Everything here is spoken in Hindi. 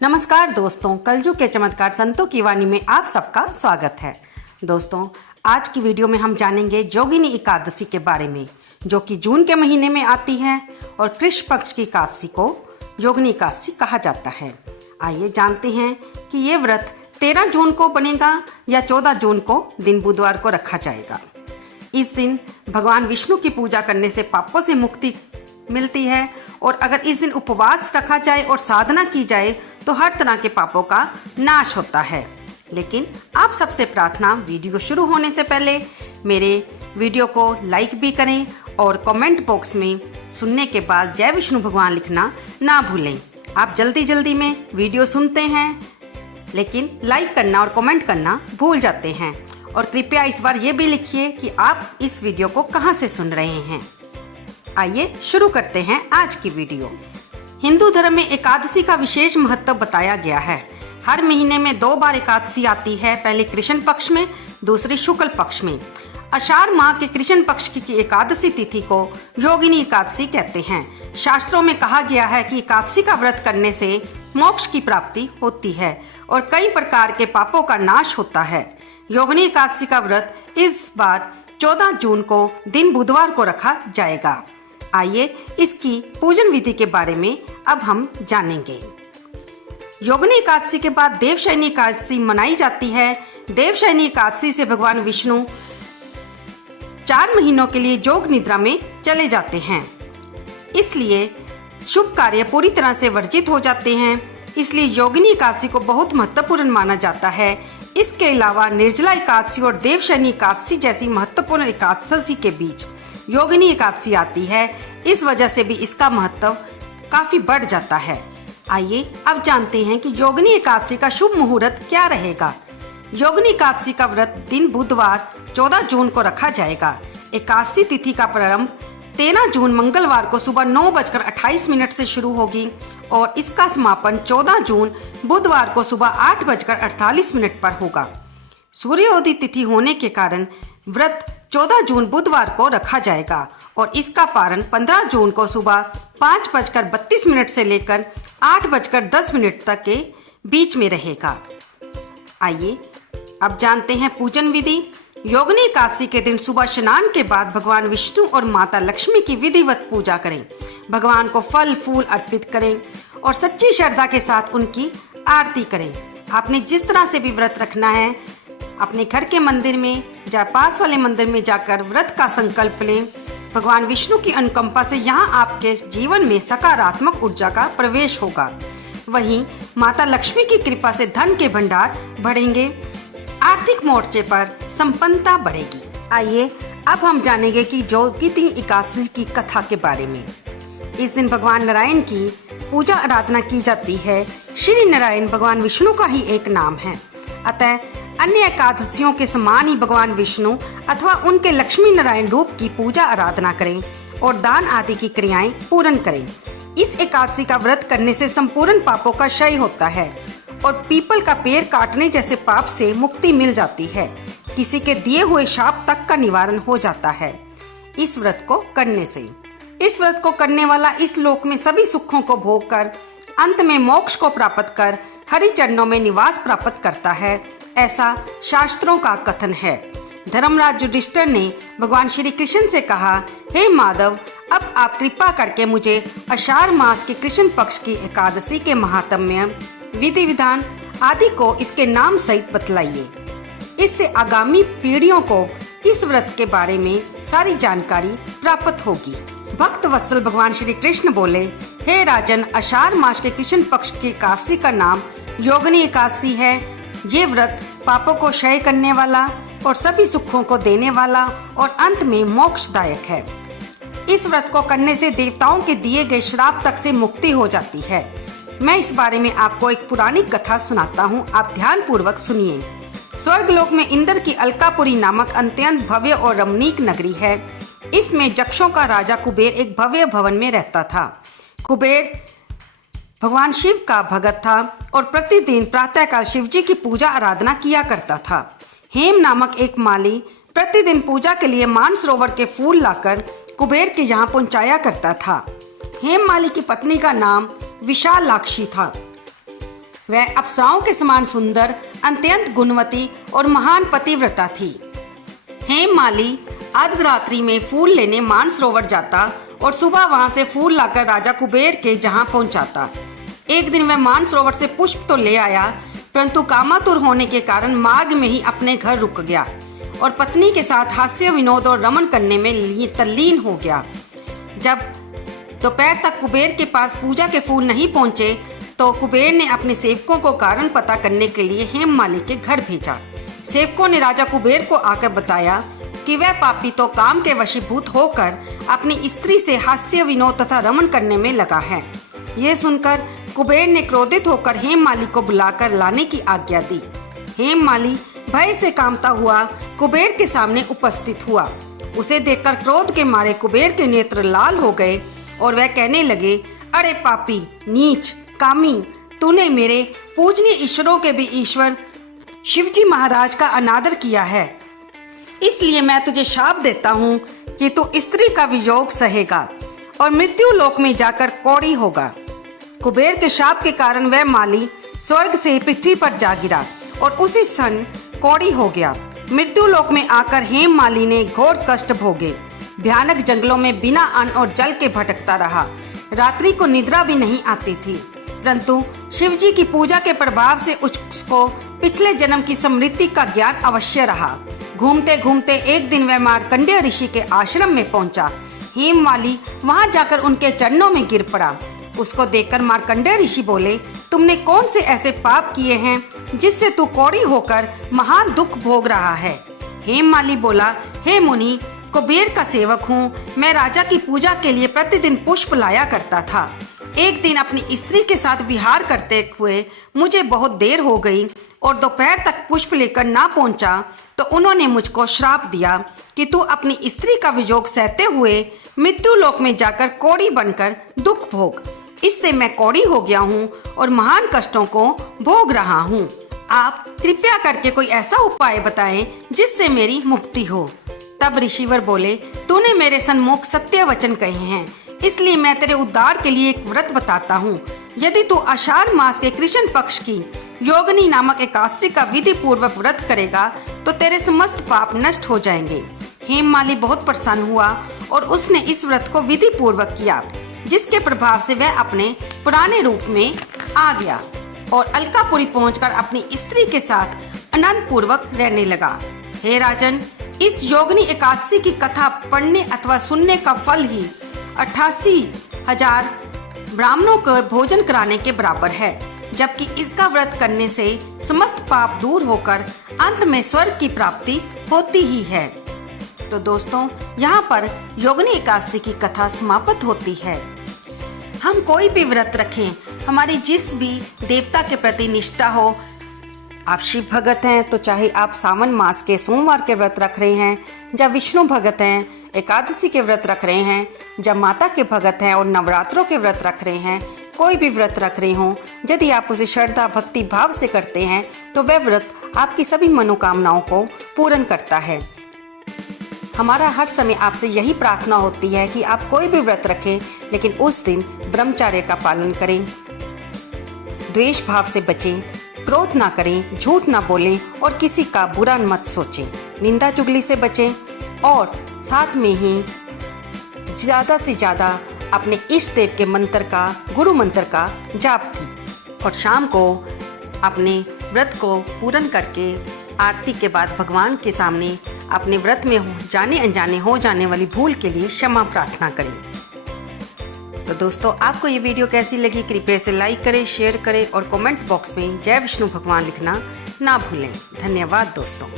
नमस्कार दोस्तों, कलयुग के चमत्कार संतों की वाणी में आप सबका स्वागत है। दोस्तों, आज की वीडियो में हम जानेंगे जोगिनी एकादशी के बारे में, जो कि जून के महीने में आती है और कृष्ण पक्ष की एकादशी को जोगिनी एकादशी कहा जाता है। आइए जानते हैं कि ये व्रत 13 जून को बनेगा या 14 जून को दिन बुधवार को रखा जाएगा। इस दिन भगवान विष्णु की पूजा करने से पापों से मुक्ति मिलती है और अगर इस दिन उपवास रखा जाए और साधना की जाए तो हर तरह के पापों का नाश होता है। लेकिन आप सबसे प्रार्थना, वीडियो शुरू होने से पहले मेरे वीडियो को लाइक भी करें और कमेंट बॉक्स में सुनने के बाद जय विष्णु भगवान लिखना ना भूलें। आप जल्दी जल्दी में वीडियो सुनते हैं लेकिन लाइक करना और कमेंट करना भूल जाते हैं। और कृपया इस बार ये भी लिखिए कि आप इस वीडियो को कहाँ से सुन रहे हैं। आइए शुरू करते हैं आज की वीडियो। हिंदू धर्म में एकादशी का विशेष महत्व बताया गया है। हर महीने में 2 बार एकादशी आती है, पहले कृष्ण पक्ष में, दूसरी शुक्ल पक्ष में। आषाढ़ माह के कृष्ण पक्ष की एकादशी तिथि को योगिनी एकादशी कहते हैं। शास्त्रों में कहा गया है कि एकादशी का व्रत करने से मोक्ष की प्राप्ति होती है और कई प्रकार के पापों का नाश होता है। योगिनी एकादशी का व्रत इस बार 14 जून को दिन बुधवार को रखा जाएगा। आइए इसकी पूजन विधि के बारे में अब हम जानेंगे। योगिनी एकादशी के बाद देवशयनी एकादशी मनाई जाती है। देवशयनी एकादशी से भगवान विष्णु 4 महीनों के लिए जोग निद्रा में चले जाते हैं, इसलिए शुभ कार्य पूरी तरह से वर्जित हो जाते हैं। इसलिए योगिनी एकादशी को बहुत महत्वपूर्ण माना जाता है। इसके अलावा निर्जला एकादशी और देवशयनी एकादशी जैसी महत्वपूर्ण एकादशी के बीच योगिनी एकादशी आती है। इस वजह से भी इसका महत्व काफी बढ़ जाता है। आइए अब जानते हैं कि योगिनी एकादशी का शुभ मुहूर्त क्या रहेगा। योगिनी एकादशी का व्रत दिन बुधवार 14 जून को रखा जाएगा। एकादशी तिथि का प्रारंभ 13 जून मंगलवार को सुबह 9:28 से शुरू होगी और इसका समापन 14 जून बुधवार को सुबह 8:48 पर होगा। सूर्योदय तिथि होने के कारण व्रत 14 जून बुधवार को रखा जाएगा और इसका पारण 15 जून को सुबह 5:32 से लेकर 8:10 तक के बीच में रहेगा। आइए अब जानते हैं पूजन विधि। योगिनी एकादशी के दिन सुबह स्नान के बाद भगवान विष्णु और माता लक्ष्मी की विधिवत पूजा करें। भगवान को फल फूल अर्पित करें और सच्ची श्रद्धा के साथ उनकी आरती करें। आपने जिस तरह से भी व्रत रखना है, अपने घर के मंदिर में या पास वाले मंदिर में जाकर व्रत का संकल्प लें। भगवान विष्णु की अनुकंपा से यहाँ आपके जीवन में सकारात्मक ऊर्जा का प्रवेश होगा। वहीं माता लक्ष्मी की कृपा से धन के भंडार बढ़ेंगे, आर्थिक मोर्चे पर संपन्नता बढ़ेगी। आइए अब हम जानेंगे कि जोगिनी एकादशी की कथा के बारे में। इस दिन भगवान नारायण की पूजा आराधना की जाती है। श्री नारायण भगवान विष्णु का ही एक नाम है, अतः अन्य एकादशियों के समान ही भगवान विष्णु अथवा उनके लक्ष्मी नारायण रूप की पूजा आराधना करें और दान आदि की क्रियाएं पूर्ण करें। इस एकादशी का व्रत करने से संपूर्ण पापों का क्षय होता है और पीपल का पेड़ काटने जैसे पाप से मुक्ति मिल जाती है। किसी के दिए हुए शाप तक का निवारण हो जाता है इस व्रत को करने से। इस व्रत को करने वाला इस लोक में सभी सुखों को भोग कर अंत में मोक्ष को प्राप्त कर हरि चरणों में निवास प्राप्त करता है, ऐसा शास्त्रों का कथन है। धर्मराज युधिष्ठिर ने भगवान श्री कृष्ण से कहा, हे माधव, अब आप कृपा करके मुझे आषाढ़ मास के कृष्ण पक्ष की एकादशी के महात्म्य, विधि विधान आदि को इसके नाम सहित बतलाइए। इससे आगामी पीढ़ियों को इस व्रत के बारे में सारी जानकारी प्राप्त होगी। भक्त वत्सल भगवान श्री कृष्ण बोले, हे राजन, आषाढ़ मास के कृष्ण पक्ष की एकादशी का नाम योगिनी एकादशी है। ये व्रत पापों को क्षय करने वाला और सभी सुखों को देने वाला और अंत में मोक्षदायक है। इस व्रत को करने से देवताओं के दिए गए श्राप तक से मुक्ति हो जाती है। मैं इस बारे में आपको एक पुरानी कथा सुनाता हूँ, आप ध्यान पूर्वक सुनिए। स्वर्गलोक में इंद्र की अलकापुरी नामक अत्यंत भव्य और रमणीक नगरी है। इसमें जक्षों का राजा कुबेर एक भव्य भवन में रहता था। कुबेर भगवान शिव का भगत था और प्रतिदिन प्रातःकाल शिव जी की पूजा आराधना किया करता था। हेम नामक एक माली प्रतिदिन पूजा के लिए मानसरोवर के फूल लाकर कुबेर के यहाँ पहुंचाया करता था। हेम माली की पत्नी का नाम विशालाक्षी था। वह अप्सराओं के समान सुंदर, अत्यंत गुणवती और महान पतिव्रता थी। हेममाली अर्धरात्रि में फूल लेने मानसरोवर जाता और सुबह वहां से फूल लाकर राजा कुबेर के जहां पहुंचाता। एक दिन वह मानसरोवर से पुष्प तो ले आया, परंतु कामातुर होने के कारण मार्ग में ही अपने घर रुक गया और पत्नी के साथ हास्य विनोद और रमन करने में तल्लीन हो गया। जब दोपहर तक कुबेर के पास पूजा के फूल नहीं पहुंचे तो कुबेर ने अपने सेवकों को कारण पता करने के लिए हेममाली के घर भेजा। सेवकों ने राजा कुबेर को आकर बताया कि वह पापी तो काम के वशीभूत होकर अपनी स्त्री से हास्य विनोद तथा रमन करने में लगा है। यह सुनकर कुबेर ने क्रोधित होकर हेममाली को बुलाकर लाने की आज्ञा दी। हेममाली भय से कांपता हुआ कुबेर के सामने उपस्थित हुआ। उसे देखकर क्रोध के मारे कुबेर के नेत्र लाल हो गए और वह कहने लगे, अरे पापी, नीच, कामी, तूने मेरे पूजनीय ईश्वरों के भी ईश्वर शिवजी महाराज का अनादर किया है, इसलिए मैं तुझे शाप देता हूँ कि तू स्त्री का वियोग सहेगा और मृत्यु लोक में जाकर कौड़ी होगा। कुबेर के शाप के कारण वह माली स्वर्ग से पृथ्वी पर जा गिरा और उसी क्षण कौड़ी हो गया। मृत्यु लोक में आकर हेममाली ने घोर कष्ट भोगे। भयानक जंगलों में बिना अन्न और जल के भटकता रहा। रात्रि को निद्रा भी नहीं आती थी, परंतु शिवजी की पूजा के प्रभाव से उसको पिछले जन्म की स्मृति का ज्ञान अवश्य रहा। घूमते घूमते एक दिन वह मार्कंडेय ऋषि के आश्रम में पहुंचा। हेममाली वहां जाकर उनके चरणों में गिर पड़ा। उसको देखकर मार्कंडेय ऋषि बोले, तुमने कौन से ऐसे पाप किए हैं जिससे तू कौड़ी होकर महान दुख भोग रहा है। हेममाली बोला, हे मुनि, कुबेर का सेवक हूँ। मैं राजा की पूजा के लिए प्रतिदिन पुष्प लाया करता था। एक दिन अपनी स्त्री के साथ विहार करते हुए मुझे बहुत देर हो गई और दोपहर तक पुष्प लेकर ना पहुंचा तो उन्होंने मुझको श्राप दिया कि तू अपनी स्त्री का वियोग सहते हुए मृत्यु लोक में जाकर कौड़ी बनकर दुख भोग। इससे मैं कौड़ी हो गया हूँ और महान कष्टों को भोग रहा हूँ। आप कृपया करके कोई ऐसा उपाय बताएं जिससे मेरी मुक्ति हो। तब ऋषिवर बोले, तूने मेरे सन्मुख सत्य वचन कहे हैं, इसलिए मैं तेरे उद्धार के लिए एक व्रत बताता हूँ। यदि तू आषाढ़ मास के कृष्ण पक्ष की योगिनी नामक एकादशी का विधि पूर्वक व्रत करेगा तो तेरे समस्त पाप नष्ट हो जाएंगे। हेममाली बहुत प्रसन्न हुआ और उसने इस व्रत को विधि पूर्वक किया, जिसके प्रभाव से वह अपने पुराने रूप में आ गया और अलकापुरी पहुंचकर अपनी स्त्री के साथ आनंद पूर्वक रहने लगा। हे राजन, इस योगिनी एकादशी की कथा पढ़ने अथवा सुनने का फल ही 88,000 ब्राह्मणों को भोजन कराने के बराबर है, जबकि इसका व्रत करने से समस्त पाप दूर होकर अंत में स्वर्ग की प्राप्ति होती ही है। तो दोस्तों, यहाँ पर योगिनी एकादशी की कथा समाप्त होती है। हम कोई भी व्रत रखें, हमारी जिस भी देवता के प्रति निष्ठा हो, आप शिव भगत हैं तो चाहे आप सावन मास के सोमवार के व्रत रख रहे हैं, या विष्णु भगत हैं एकादशी के व्रत रख रहे हैं, या माता के भगत हैं और नवरात्रों के व्रत रख रहे हैं, कोई भी व्रत रख रहे हों, यदि आप उसे श्रद्धा भक्ति भाव से करते हैं तो वह व्रत आपकी सभी मनोकामनाओं को पूर्ण करता है। हमारा हर समय आपसे यही प्रार्थना होती है कि आप कोई भी व्रत रखें, लेकिन उस दिन ब्रह्मचर्य का पालन करें, द्वेष भाव से बचें, क्रोध ना करें, झूठ ना बोलें और किसी का बुरा मत सोचें, निंदा चुगली से बचें और साथ में ही ज़्यादा से ज़्यादा अपने इष्ट देव के मंत्र का, गुरु मंत्र का जाप की और शाम को अपने व्रत को पूर्ण करके आरती के बाद भगवान के सामने अपने व्रत में जाने अनजाने हो जाने वाली भूल के लिए क्षमा प्रार्थना करें। तो दोस्तों, आपको ये वीडियो कैसी लगी कृपया इसे लाइक करें, शेयर करें और कमेंट बॉक्स में जय विष्णु भगवान लिखना ना भूलें। धन्यवाद दोस्तों।